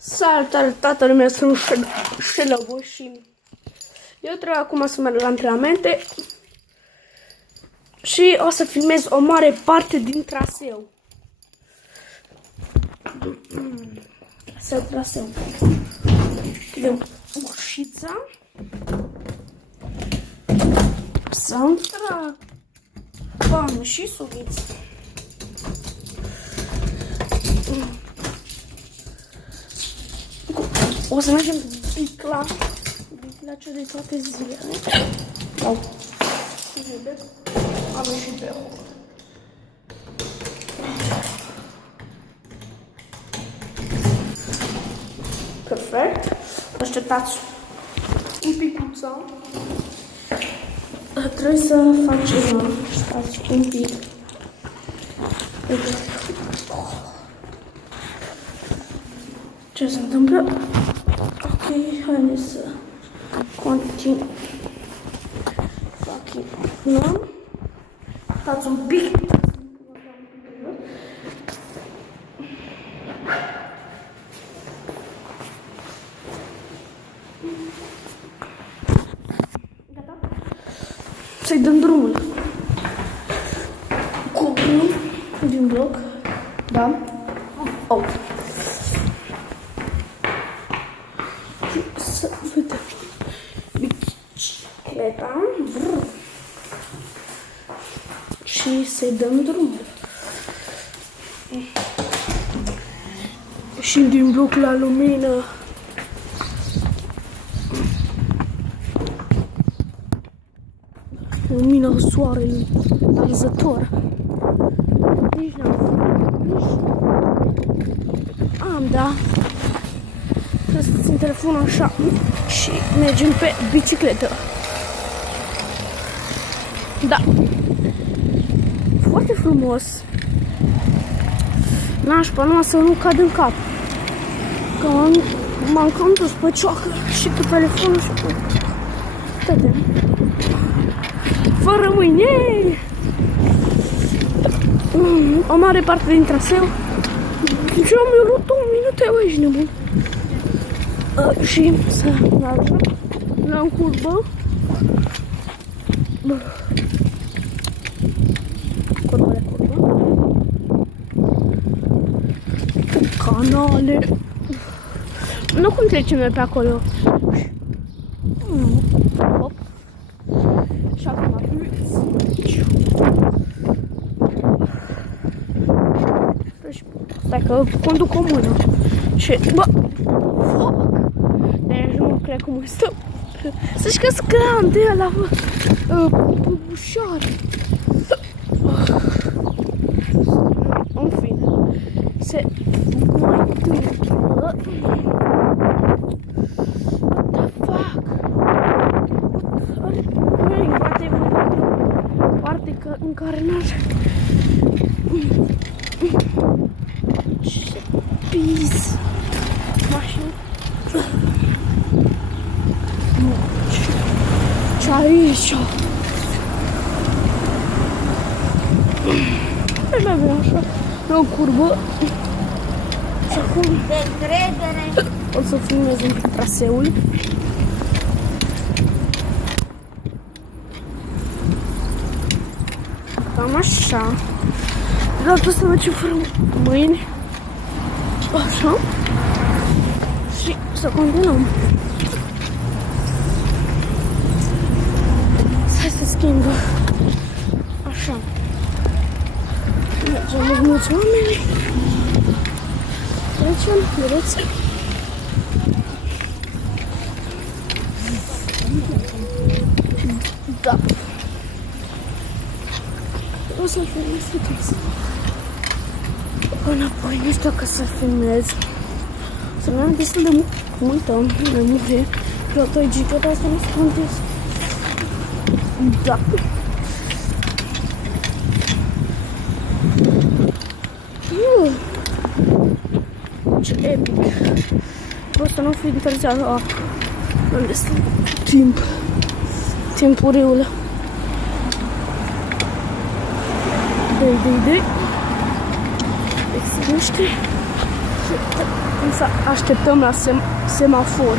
Salutare, toată lumea, sunt Șelăbu și eu trebuie acum să merg la antrenamente și o să filmez o mare parte din traseu. Traseu. Dăm ușița. Să intră bani și subiți. O să mergem bicla cea de toate zilele. Da. Am ieșit pe acolo. Perfect. Așteptați un picuță. Trebuie să fac ceva. Stați un pic. Ce se întâmplă? Ok, haideți să continui. Nu? Stați un pic. Gata? Să-i dăm drumul. Copii din bloc. Da? Oh. Să vedem bicicleta și să-i dăm drumul. Și din bloc la lumină. Lumina soarelui arzător. Nici am, da. Trebuie să țin telefonul așa și mergem pe bicicletă. Da. Foarte frumos. Nașpa, numai să nu cad în cap. Că m-am condus pe cioacă și cu telefonul și cu toate. Fără mâini. O mare parte din traseu. Și eu mi-a luat 2 minute, băi, ești nebun. Și să mergem la o curbă. Curbă. Canale. Nu cum trecem noi pe acolo. Hop. Și acum stai că conduc o mână. Și bă, fuck. De-aia nu cred cum stăm. Să știi că scram de ăla, bă, ușoară. În fine. Se mai întâmplă. What the fuck? Poate parte în care n-ar. Ce pis. Mașină. Ce aici? Mai avem așa. La o curbă. Și acum o să filmez un pic traseul. Cam așa. Data asta mergem fără mâini. Așa. Și să continuăm. Hai să schimb. Așa. Mergem mulți oameni. Trecem, vedeți? Da. O să filmez toți. Înapoi, nu știu că să filmez. Să nu am destul de multă multe. La 2 GB, dar asta nu se contez. Da. Ce epic. Vreau să nu fiu întârziat. Am destul timp. Timpuriul. Dei. Existe. Să așteptăm la semafor.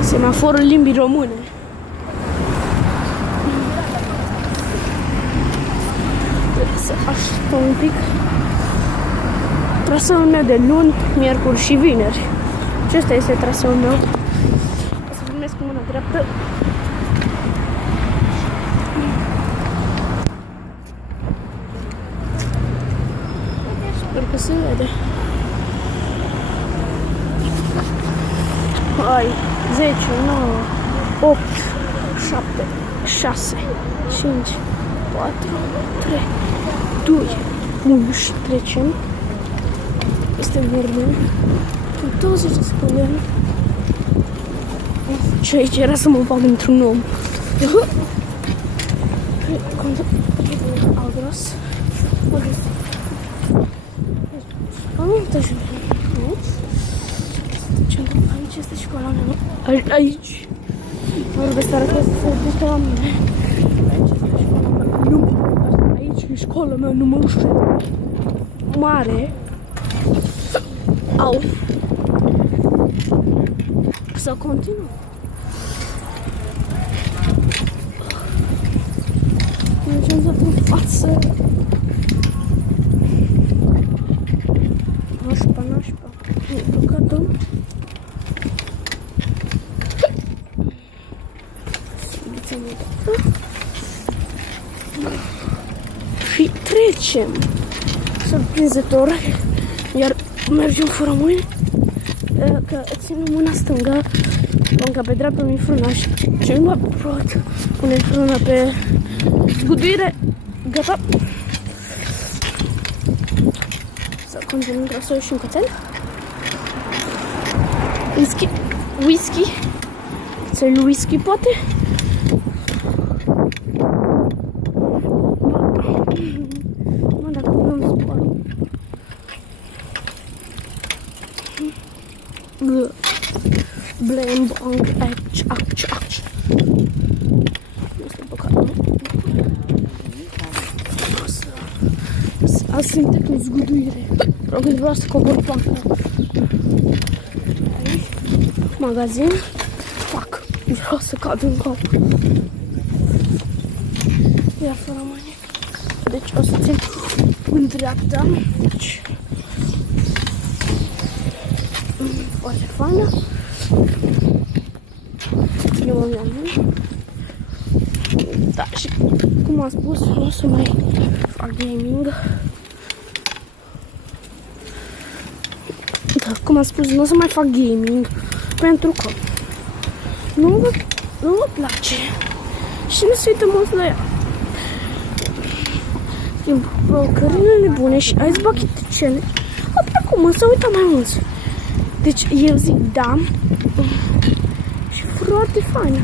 Semaforul limbii române. Să așteptăm un pic. Traseul meu de luni, miercuri și vineri. Acesta este traseul meu. O să primesc cu mâna dreaptă. Sper că se vede. Hai, 10, 9, 8, 7, 6, 5, 4, 3, 2, 1 și trecem. Este verde. 20 de secunde. Și aici era să mă bag într-un om. Agros. Aici este școala mea. Aici. Vorbesc tare că se duce la mine. Aici este școala mea. Aici e școala mea numărul 7. Mare. Au. Să continuăm. Mergem să pun față. Nașpa, nașpa. E blocată. Și trecem. Surprinzător. Iar mergem fără mâini. Că ținem mâna stângă, banca pe dreapta mi frâna și ce mai pot pune frâna pe zguduire. Gata. Să continuăm traseul și un cățel. Whisky. Cățelul whisky poate. Mă, dacă nu-mi spor. Blame bang, aci. Este păcat. Azi simte o zguduire. Rog, vreau să cobor planca. Magazin. Fac. Vreau să cad în cap. Iar fără mâine. Deci o să țin în dreapta. Deci. Foarte faină. Eu da, și cum am spus, nu o să mai fac gaming. Da, cum am spus, nu o să mai fac gaming pentru că nu mă place și nu se uită mult la ea. Din provocările bune și Ice Bucket Challenge, acum să uită mai mulți. Deci eu zic da și foarte faină.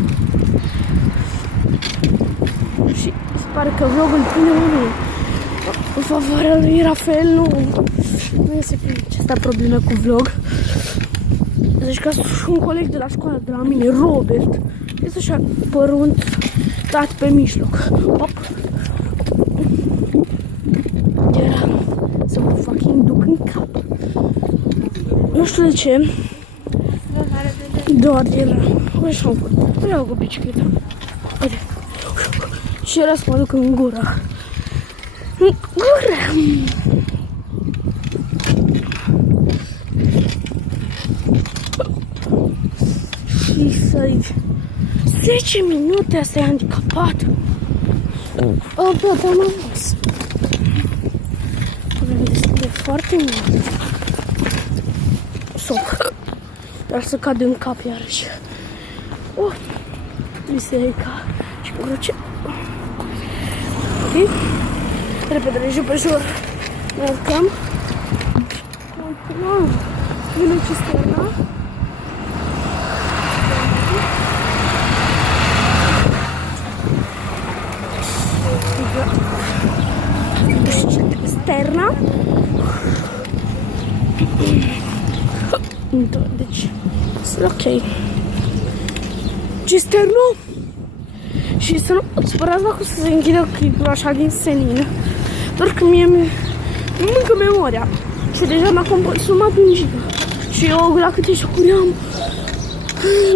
Și se pare că vlogul pune unul în favoarea lui Rafael, nu iese prin acestea probleme cu vlog. Deci ca și un coleg de la școală de la mine, Robert, este așa părunt dat pe mijloc. Hop. Era să mă fucking duc în cap. Nu știu de ce. Doar era. Așa am făcut. Vreau cu bicicleta. Uite. Și era să mă duc în gură. În gură! Și să-i 10 minute, asta e handicapat. Oh, da, m-am dus. Avem destul de foarte mult. Soc. Dar să cad în cap iarăși. Biserica și cruce. Ok. Repede, de pe jur. Mergăm. Continuăm. Vine cisterna. Cisterna. Deci, ok. Cisterna. Și să nu pot spărați dacă o să se închidă clipul așa din senin. Doar că mie mâncă memoria. Și deja m-a consumat un giga. Și eu la câte jucuri am,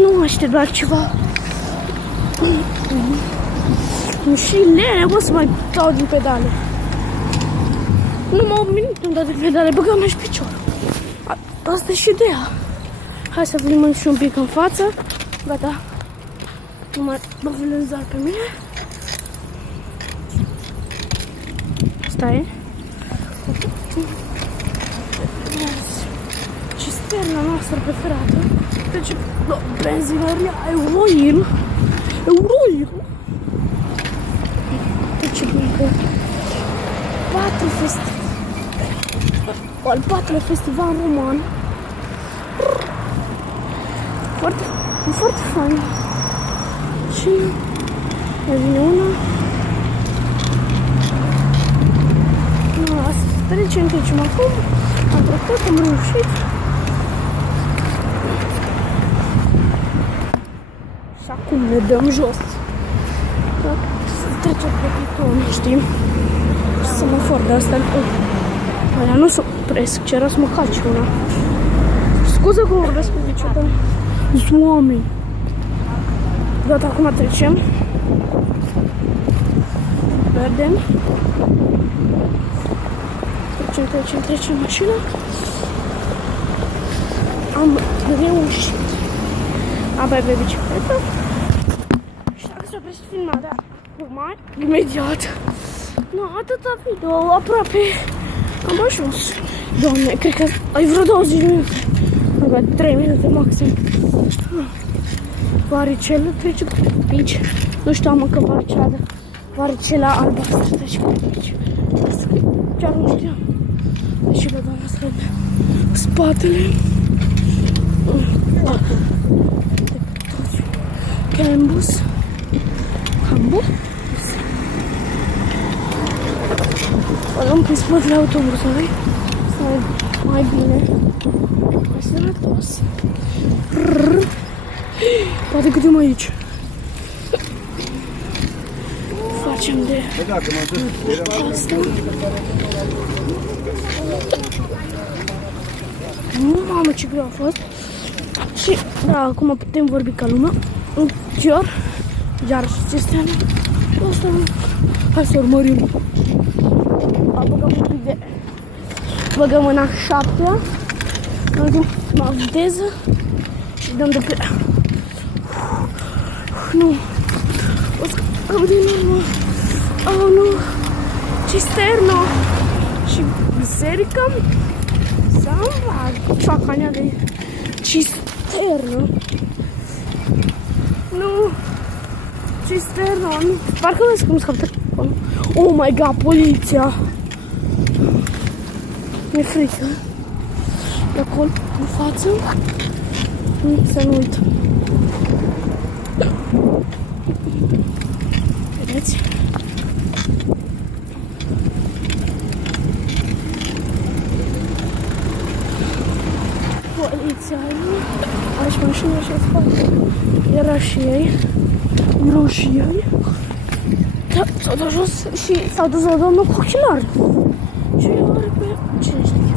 nu aștept doar ceva. Și lene, bă, să mai dau din pedale. Numai 8 minute îmi dau din pedale, băgam și piciorul. Asta e și ideea. Hai să filmăm și un pic în față. Gata. Nu mai mă filmez doar pe mine. Stai. Cisterna noastră preferată. Deci, benzinăria Euroil. Euroil. Deci, pe 4 festival. Al 4-lea festival roman. Foarte fain. Și mai vine una. Să trecem acum. Am trecut, am reușit. Și acum ne dăm jos. Să trecem pe piton, știi? Și să mă for de asta. Alea nu se opresc, ce era să mă calci una. Scuză că vorbesc cu niciodată. Sunt oameni. Gata, acum trecem. Vedem. Trecem mașina. Am reușit. Abia pe bicicletă. Și dacă s-a oprește filmarea, urmai, imediat. Nu, atâta video, aproape. Am ajuns. Doamne, cred că ai vreo 20 minute. Abia 3 minute maxim. Varicelă trece pe aici. Nu știam încă varicela albastră trece pe aici. Chiar nu știam. Deci la doamna străbă spatele. Cambus. Am prins spatele autobuzului. Să mai bine. Mai sănătos. Poate câtem aici. Facem de asta. Mamă, ce greu a fost. Și, da, acum putem vorbi ca lumea. Iar și cisterna. Asta. Hai să urmărim. Băgăm un pic de... Băgăm în A7-a. Dăm la viteză. Și dăm de pe... Nu. O scăpăm din urmă. Oh, nu. Cisterna. Și biserica. Samba. Cioacanea de cisternă. Nu. Cisterna. Nu. Parcă vezi cum scapă. Oh my god, poliția. Mi-e frică. De acolo, în față. Să nu uit. Vedeți? Poliția aici mașina și în spate. Era și ei. Erau și ei. S-au dus jos și s-au dus la domnul cu ochelari. Și eu are pe... Cine știe?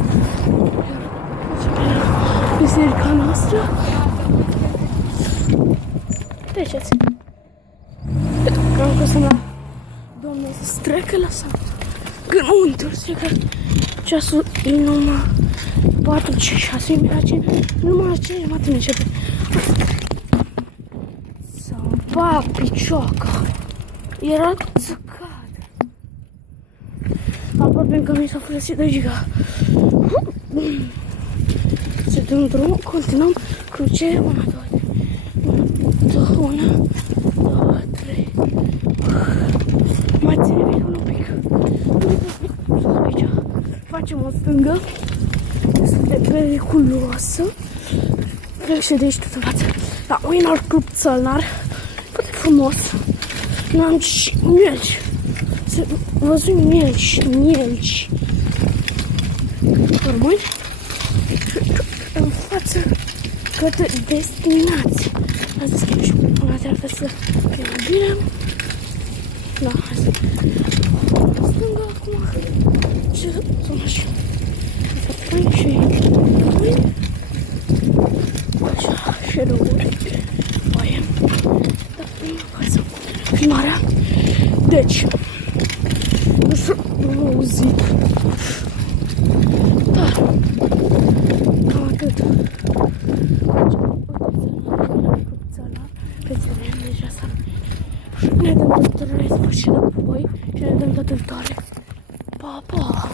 Biserica noastră. Treceți. Vreau că să la domnul să strecă la sat. Când mă întorce că ceasul e numai 4, 5, 6, numai ce mă tine începe. Să-mi bag picioaca. Era să cad. Aproape că mi s-a folosit de giga. Se dăm drumul, continuăm cruce, 1, 2, 3. Mai ține bine un pic. Aici facem o stângă. Este periculoasă. Plec și de aici tot în față. La Winner Club Țălnar. Foarte frumos. N-am și mielci. Să văzut mielci. Urmâni. În față către destinație. Hai să schimb și una de altă să fie mai bine. Da, hai să stângă acum. Și să mașină. Păi și... Așa, și răuri. Foaie. Da, hai să filmarea. Deci... Nu știu, nu auzit. Da. Cam atât. Deja s-a... Ne dăm dătătoare, să fac și de apoi și ne dăm dătătoare. Pa, pa!